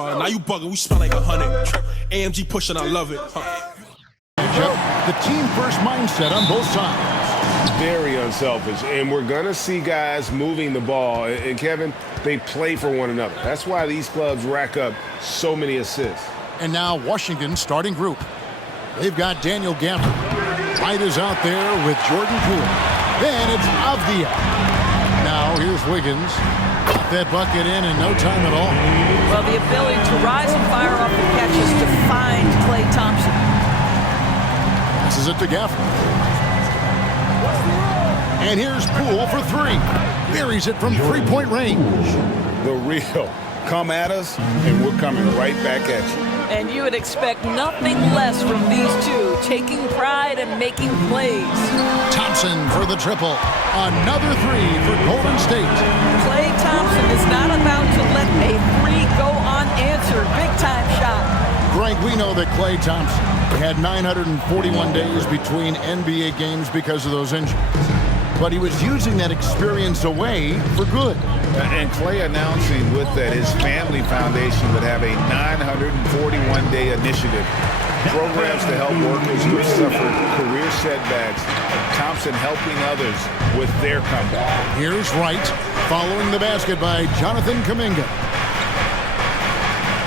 Now you bugging, we smell like 100. AMG pushing, I love it. The team first mindset on both sides. Very unselfish, and we're going to see guys moving the ball. And Kevin, they play for one another. That's why these clubs rack up so many assists. And now Washington's starting group. They've got Daniel Gafford. Wright is out there with Jordan Poole. Then it's Avdia. Now here's Wiggins. Got that bucket in no time at all. Well, the ability to rise and fire off the catches defined Klay Thompson. This is it to Gafford. And here's Poole for three. Buries it from three-point range. The real. Come at us, and we're coming right back at you. And you would expect nothing less from these two, taking pride and making plays. Thompson for the triple. Another three for Golden State. Klay Thompson is not about to let a three go unanswered. Big-time shot. Greg, we know that Klay Thompson had 941 days between NBA games because of those injuries. But he was using that experience away for good. And Klay announcing with that his family foundation would have a 941-day initiative. Programs to help workers who have suffered career setbacks. Thompson helping others with their comeback. Here's Wright following the basket by Jonathan Kuminga.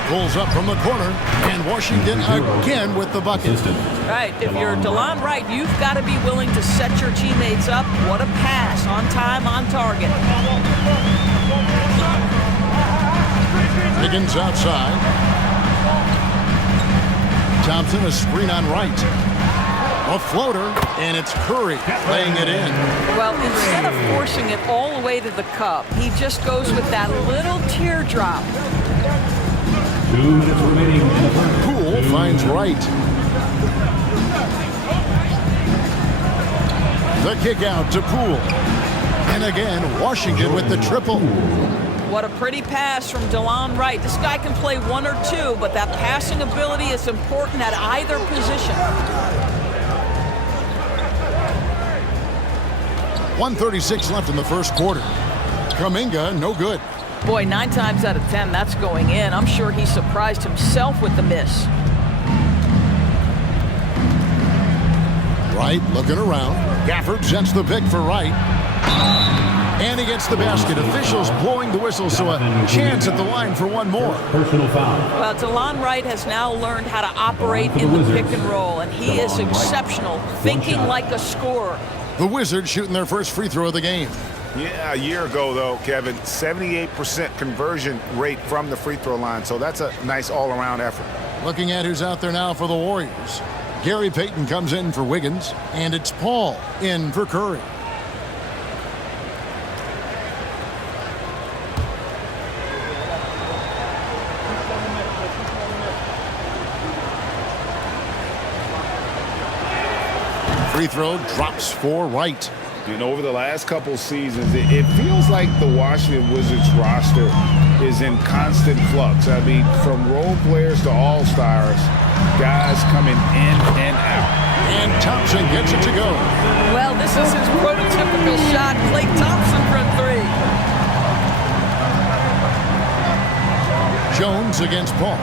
Pulls up from the corner, and Washington again with the bucket. Right, if you're DeLon Wright, you've got to be willing to set your teammates up. What a pass, on time, on target. Wiggins outside. Thompson, a screen on Wright. A floater, and it's Curry laying it in. Well, instead of forcing it all the way to the cup, he just goes with that little teardrop. 2 minutes remaining in the first. Poole finds Wright. The kick out to Poole. And again, Washington with the triple. What a pretty pass from DeLon Wright. This guy can play one or two, but that passing ability is important at either position. 1:36 left in the first quarter. Kuminga, no good. Boy, 9 times out of 10, that's going in. I'm sure he surprised himself with the miss. Wright looking around. Gafford sends the pick for Wright. And he gets the basket. Officials blowing the whistle, so a chance at the line for one more. Personal foul. Well, DeLon Wright has now learned how to operate in the pick and roll, and he is exceptional, thinking like a scorer. The Wizards shooting their first free throw of the game. Yeah, a year ago, though, Kevin, 78% conversion rate from the free throw line. So that's a nice all-around effort. Looking at who's out there now for the Warriors. Gary Payton comes in for Wiggins, and it's Paul in for Curry. Free throw drops for Wright. You know, over the last couple seasons, it feels like the Washington Wizards roster is in constant flux. I mean, from role players to all-stars, guys coming in and out. And Thompson gets it to go. Well, this is his prototypical shot. Klay Thompson from three. Jones against Paul.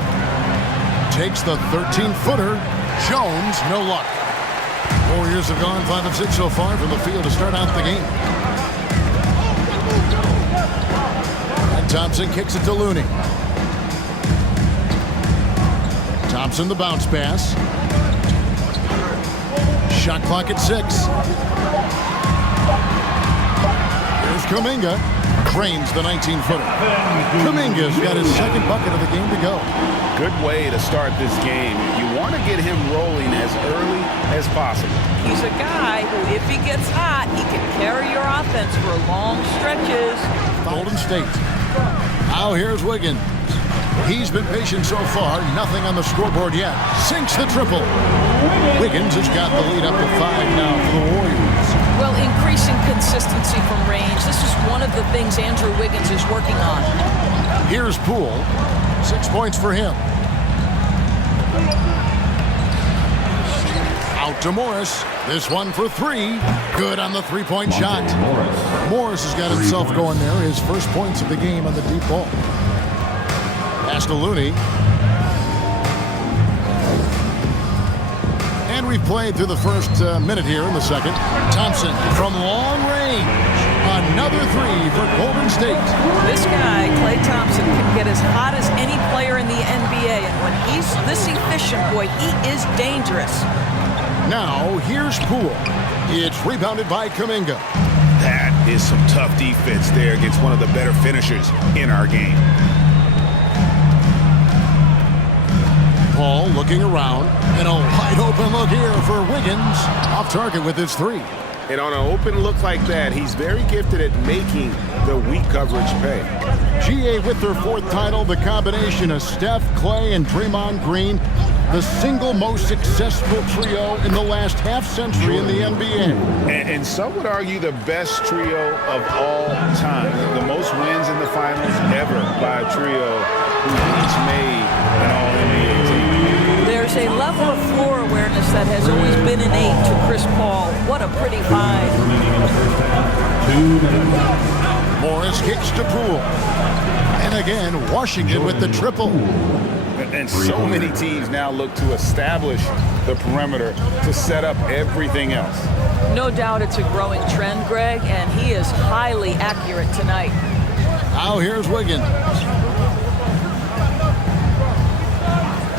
Takes the 13-footer. Jones, no luck. Warriors have gone 5 of 6 so far from the field to start out the game. And Thompson kicks it to Looney. Thompson the bounce pass. Shot clock at 6. Here's Kuminga. Drains the 19-footer. Kuminga's got his second bucket of the game to go. Good way to start this game. You want to get him rolling as early as possible. He's a guy who, if he gets hot, he can carry your offense for long stretches. Golden State. Now here's Wiggins. He's been patient so far. Nothing on the scoreboard yet. Sinks the triple. Wiggins has got the lead up to 5 now for the Warriors. Well, increasing consistency from range. This is one of the things Andrew Wiggins is working on. Here's Poole. 6 points for him. Out to Morris. This one for 3. Good on the 3-point shot. Morris has got himself going there. His first points of the game on the deep ball. Pass to Looney. And we've played through the first minute here in the second. Thompson from long range. Another three for Golden State. This guy, Klay Thompson, can get as hot as any player in the NBA. And when he's this efficient, boy, he is dangerous. Now, here's Poole. It's rebounded by Kuminga. That is some tough defense there against one of the better finishers in our game. Paul looking around, and a wide open look here for Wiggins. Off target with his three. And on an open look like that, he's very gifted at making the weak coverage pay. GA with their fourth title, the combination of Steph, Klay, and Draymond Green, the single most successful trio in the last half-century in the NBA. And some would argue the best trio of all time. The most wins in the finals ever by a trio who each made an All-NBA team. There's a level of floor awareness that has always been innate to Chris Paul. What a pretty find. Morris kicks to Poole. And again, Washington with the triple. And so many teams now look to establish the perimeter to set up everything else. No doubt it's a growing trend, Greg, and he is highly accurate tonight. Now here's Wiggins.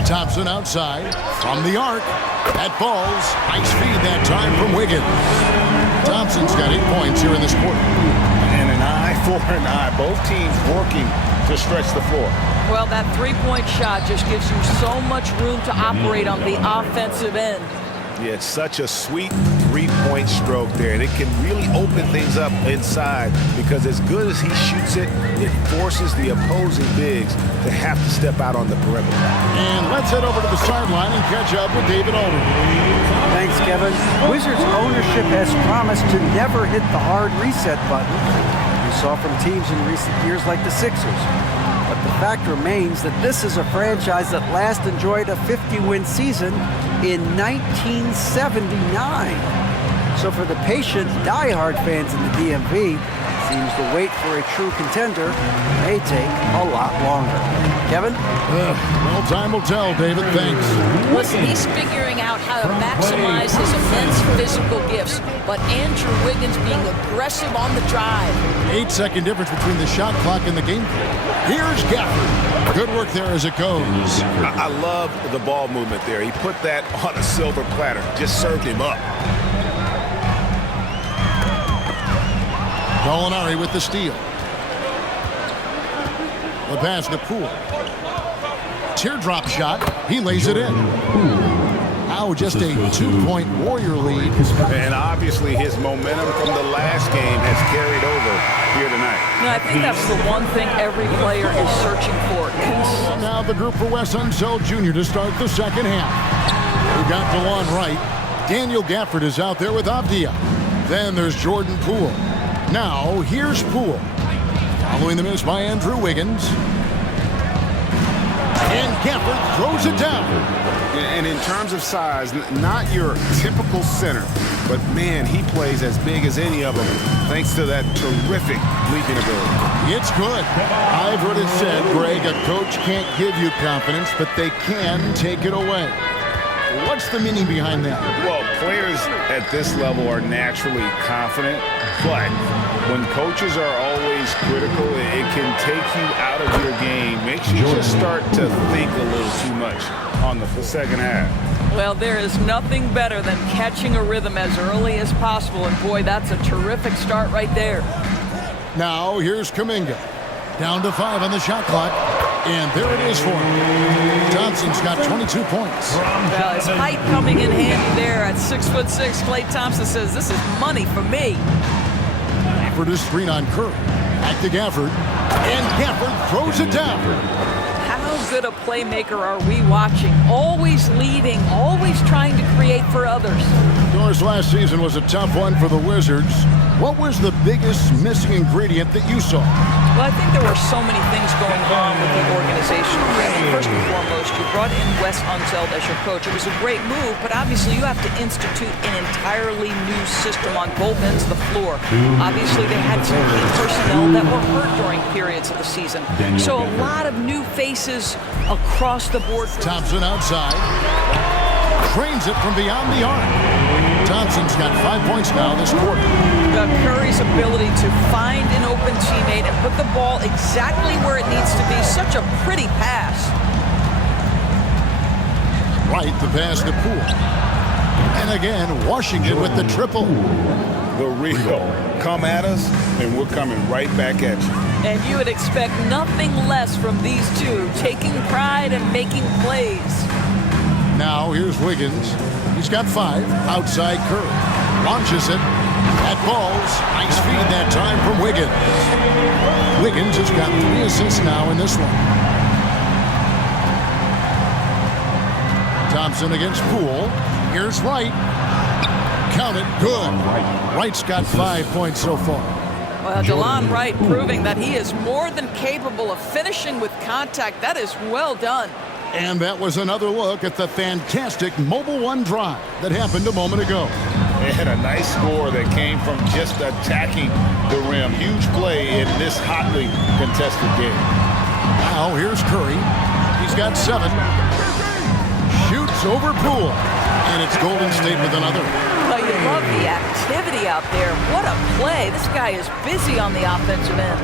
Thompson outside from the arc. That falls. Nice feed that time from Wiggins. Thompson's got 8 points here in this quarter. And an eye for an eye. Both teams working to stretch the floor. Well, that three-point shot just gives you so much room to operate on the offensive end. Yeah, it's such a sweet three-point stroke there, and it can really open things up inside because as good as he shoots it, it forces the opposing bigs to have to step out on the perimeter. And let's head over to the sideline and catch up with David Alden. Thanks, Kevin. Wizards ownership has promised to never hit the hard reset button we saw from teams in recent years like the Sixers. But the fact remains that this is a franchise that last enjoyed a 50-win season in 1979. So for the patient, diehard fans in the DMV, it seems the wait for a true contender may take a lot longer. Kevin? Well, time will tell, David. Thanks. Listen, he's figuring out how to maximize his immense physical gifts, but Andrew Wiggins being aggressive on the drive. 8-second difference between the shot clock and the game clock. Here's Gafford. Good work there as it goes. I love the ball movement there. He put that on a silver platter, just served him up. Gallinari with the steal. The pass to Poole. Teardrop shot. He lays it in. Now just a 2-point Warrior lead. And obviously his momentum from the last game has carried over here tonight. I think that's the one thing every player is searching for. Now the group for Wes Unseld Jr. to start the second half. We've got DeLon Wright. Daniel Gafford is out there with Avdia. Then there's Jordan Poole. Now here's Poole. Following the miss by Andrew Wiggins. And Gafford throws it down. And in terms of size, not your typical center, but man, he plays as big as any of them thanks to that terrific leaping ability. It's good. I've heard it said, Greg, a coach can't give you confidence, but they can take it away. What's the meaning behind that? Well, players at this level are naturally confident, but when coaches are always critical, it can take you out of your game, makes you just start to think a little too much on the second half. Well, there is nothing better than catching a rhythm as early as possible, and boy, that's a terrific start right there. Now here's Kuminga. Down to 5 on the shot clock. And there it is for him. Thompson's got 22 points. Well, his height coming in handy there at 6'6". Klay Thompson says, this is money for me. For the screen on Curry. Back to Gafford. And Gafford throws it down. How good a playmaker are we watching? Always leading, always trying to create for others. Of course, last season was a tough one for the Wizards. What was the biggest missing ingredient that you saw? Well, I think there were so many things going on with the organization. First and foremost, you brought in Wes Unseld as your coach. It was a great move, but obviously you have to institute an entirely new system on both ends of the floor. Obviously they had some key personnel that were hurt during periods of the season. So a lot of new faces across the board. Thompson outside. Trains it from beyond the arc. Thompson's got 5 points now this quarter. Curry's ability to find an open teammate and put the ball exactly where it needs to be. Such a pretty pass. Right, the pass to Poole. And again, Washington with the triple. The real. Come at us, and we're coming right back at you. And you would expect nothing less from these two, taking pride and making plays. Now here's Wiggins. He's got 5. Outside Curry. Launches it. That ball's nice feed that time from Wiggins. Wiggins has got 3 assists now in this one. Thompson against Poole. Here's Wright. Count it. Good. Wright's got 5 points so far. Well, DeLon Wright proving that he is more than capable of finishing with contact. That is well done. And that was another look at the fantastic Mobile One drive that happened a moment ago. They had a nice score that came from just attacking the rim. Huge play in this hotly contested game. Now here's Curry. He's got 7. Shoots over Poole. And it's Golden State with another. Well, you love the activity out there. What a play. This guy is busy on the offensive end.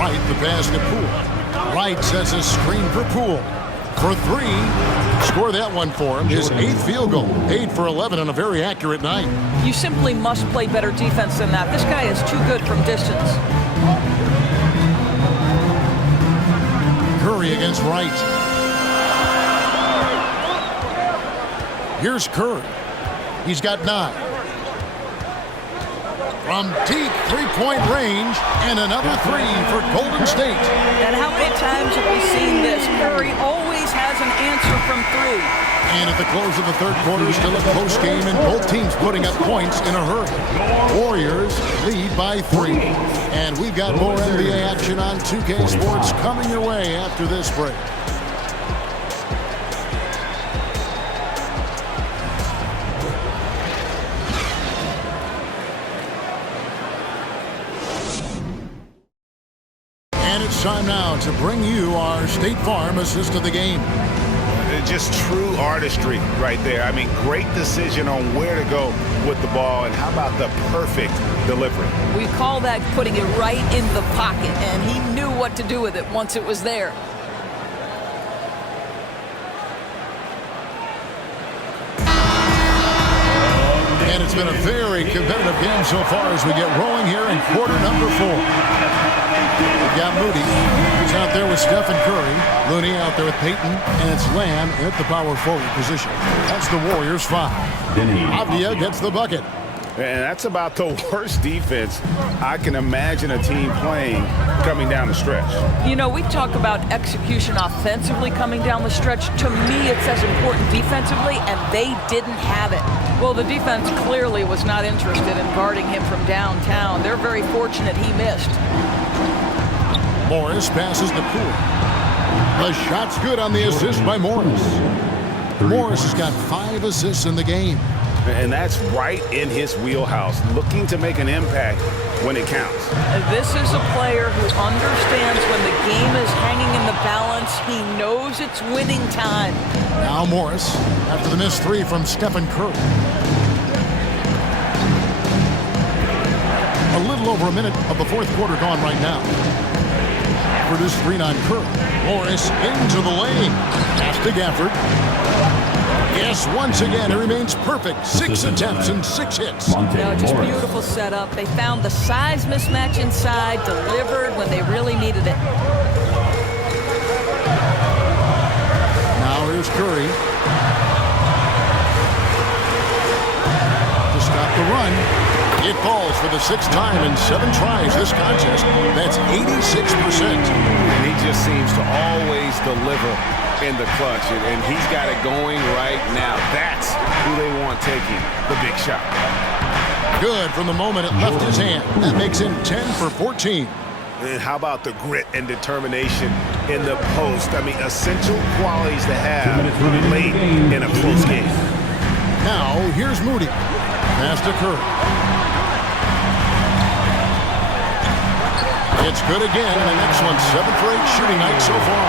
Wright, the pass to Poole. Wright sets a screen for Poole. For 3. Score that one for him. His 8th field goal. 8 for 11 on a very accurate night. You simply must play better defense than that. This guy is too good from distance. Curry against Wright. Here's Curry. He's got 9. From deep three-point range, and another 3 for Golden State. And how many times have we seen this? Curry always has an answer from 3. And at the close of the third quarter, still a close game, and both teams putting up points in a hurry. Warriors lead by 3. And we've got more NBA action on 2K Sports coming your way after this break. And it's time now to bring you our State Farm assist of the game. Just true artistry right there. I mean, great decision on where to go with the ball, and how about the perfect delivery? We call that putting it right in the pocket, and he knew what to do with it once it was there. And it's been a very competitive game so far as we get rolling here in quarter number 4. We've got Moody. He's out there with Stephen Curry. Looney out there with Peyton. And it's Lamb at the power forward position. That's the Warriors' 5. Avdia gets the bucket. And that's about the worst defense I can imagine a team playing coming down the stretch. You know, we talk about execution offensively coming down the stretch. To me, it's as important defensively, and they didn't have it. Well, the defense clearly was not interested in guarding him from downtown. They're very fortunate he missed. Morris passes to Poole. The shot's good on the assist by Morris. Morris has got 5 assists in the game. And that's right in his wheelhouse, looking to make an impact when it counts. This is a player who understands when the game is hanging in the balance. He knows it's winning time. Now Morris, after the missed 3 from Stephen Curry. A little over a minute of the fourth quarter gone right now. For this 3-9 Curry. Morris into the lane. Pass to Gafford. Yes, once again, it remains perfect. 6 attempts and 6 hits. Just beautiful setup. They found the size mismatch inside, delivered when they really needed it. Now here's Curry. To stop the run. It falls for the 6th time in 7 tries this contest. That's 86%. And he just seems to always deliver in the clutch, and he's got it going right now. That's who they want taking the big shot. Good from the moment it left his hand. That makes him 10 for 14. And how about the grit and determination in the post. I mean, essential qualities to have late in a close game. Now, here's Moody. Pass to Curry. It's good again, and the next one 7 for 8 shooting night so far.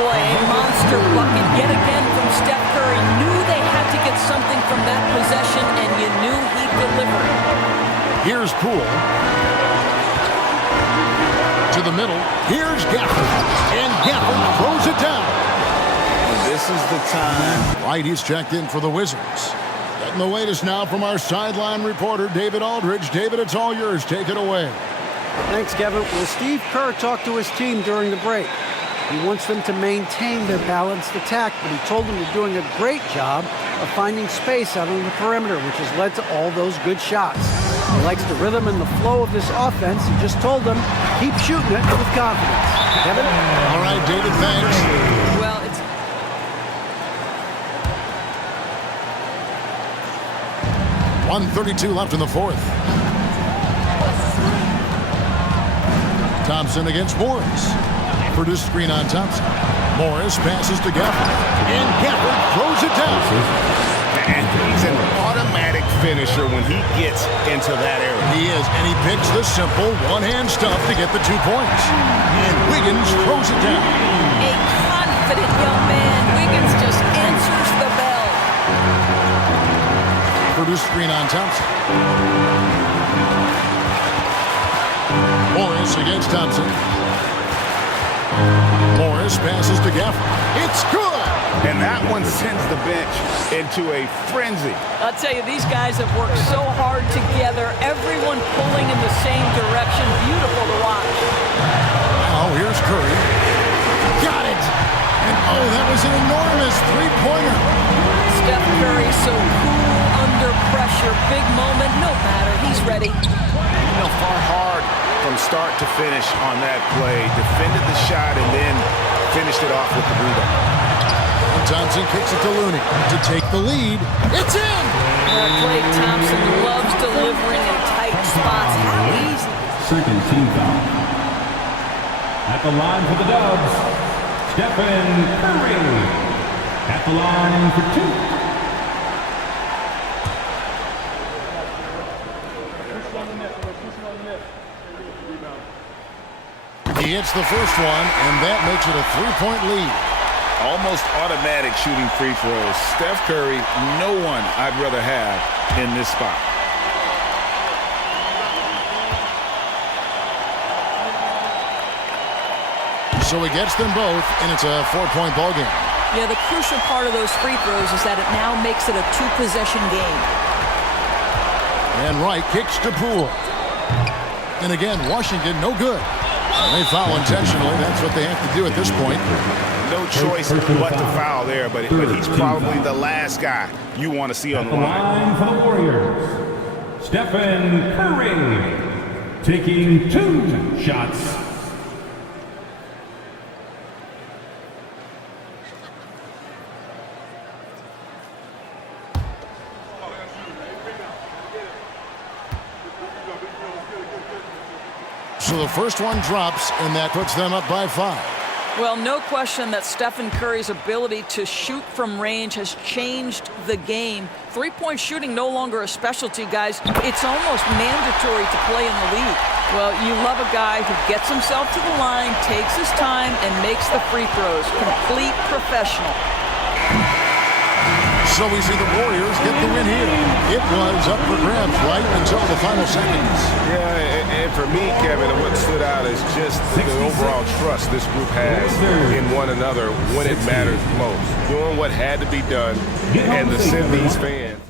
Boy, a monster bucket yet again from Steph Curry. Knew they had to get something from that possession, and you knew he'd deliver. Here's Poole. To the middle. Here's Gafford. And Gafford throws it down. This is the time. Right, he's checked in for the Wizards. Getting the latest now from our sideline reporter, David Aldridge. David, it's all yours. Take it away. Thanks, Kevin. Well, Steve Kerr talked to his team during the break. He wants them to maintain their balanced attack, but he told them they're doing a great job of finding space out on the perimeter, which has led to all those good shots. He likes the rhythm and the flow of this offense. He just told them, keep shooting it with confidence. Kevin? All right, David, thanks. Well, it's 1:32 left in the fourth. Thompson against Morris. Produced screen on Thompson. Morris passes to Gafford. And Gafford throws it down. And he's an automatic finisher when he gets into that area. He is, and he picks the simple one-hand stuff to get the 2 points. And Wiggins throws it down. a confident young man. Wiggins just answers the bell. Produced screen on Thompson. Morris against Thompson. Morris passes to Gafford. It's good! And that one sends the bench into a frenzy. I'll tell you, these guys have worked so hard together. Everyone pulling in the same direction. Beautiful to watch. Now here's Curry. Got it! And oh, that was an enormous three-pointer. Steph Curry so cool under pressure. Big moment, no matter. He's ready. You know, fought hard from start to finish on that play. Defended the shot and then finished it off with the rebound. Thompson kicks it to Looney to take the lead. It's in! Klay Thompson loves delivering in tight spots. How easy. Second team foul. At the line for the Dubs, Stephen Curry. At the line for 2. He hits the first one, and that makes it a 3-point lead. Almost automatic shooting free throws. Steph Curry, no one I'd rather have in this spot. So he gets them both, and it's a 4-point ball game. Yeah, the crucial part of those free throws is that it now makes it a 2-possession game. And Wright kicks to Poole. And again, Washington, no good. They foul intentionally. That's what they have to do at this point. No choice but to foul there, but he's probably the last guy you want to see on the line. For the Warriors, Stephen Curry taking 2 shots. So the first one drops, and that puts them up by 5. Well, no question that Stephen Curry's ability to shoot from range has changed the game. Three-point shooting no longer a specialty, guys. It's almost mandatory to play in the league. Well, you love a guy who gets himself to the line, takes his time, and makes the free throws. Complete professional. So we see the Warriors get the win here. It was up for grabs right until the final seconds. Yeah, and for me, Kevin, what stood out is just the overall trust this group has in one another when it matters most. Doing what had to be done and to send these fans.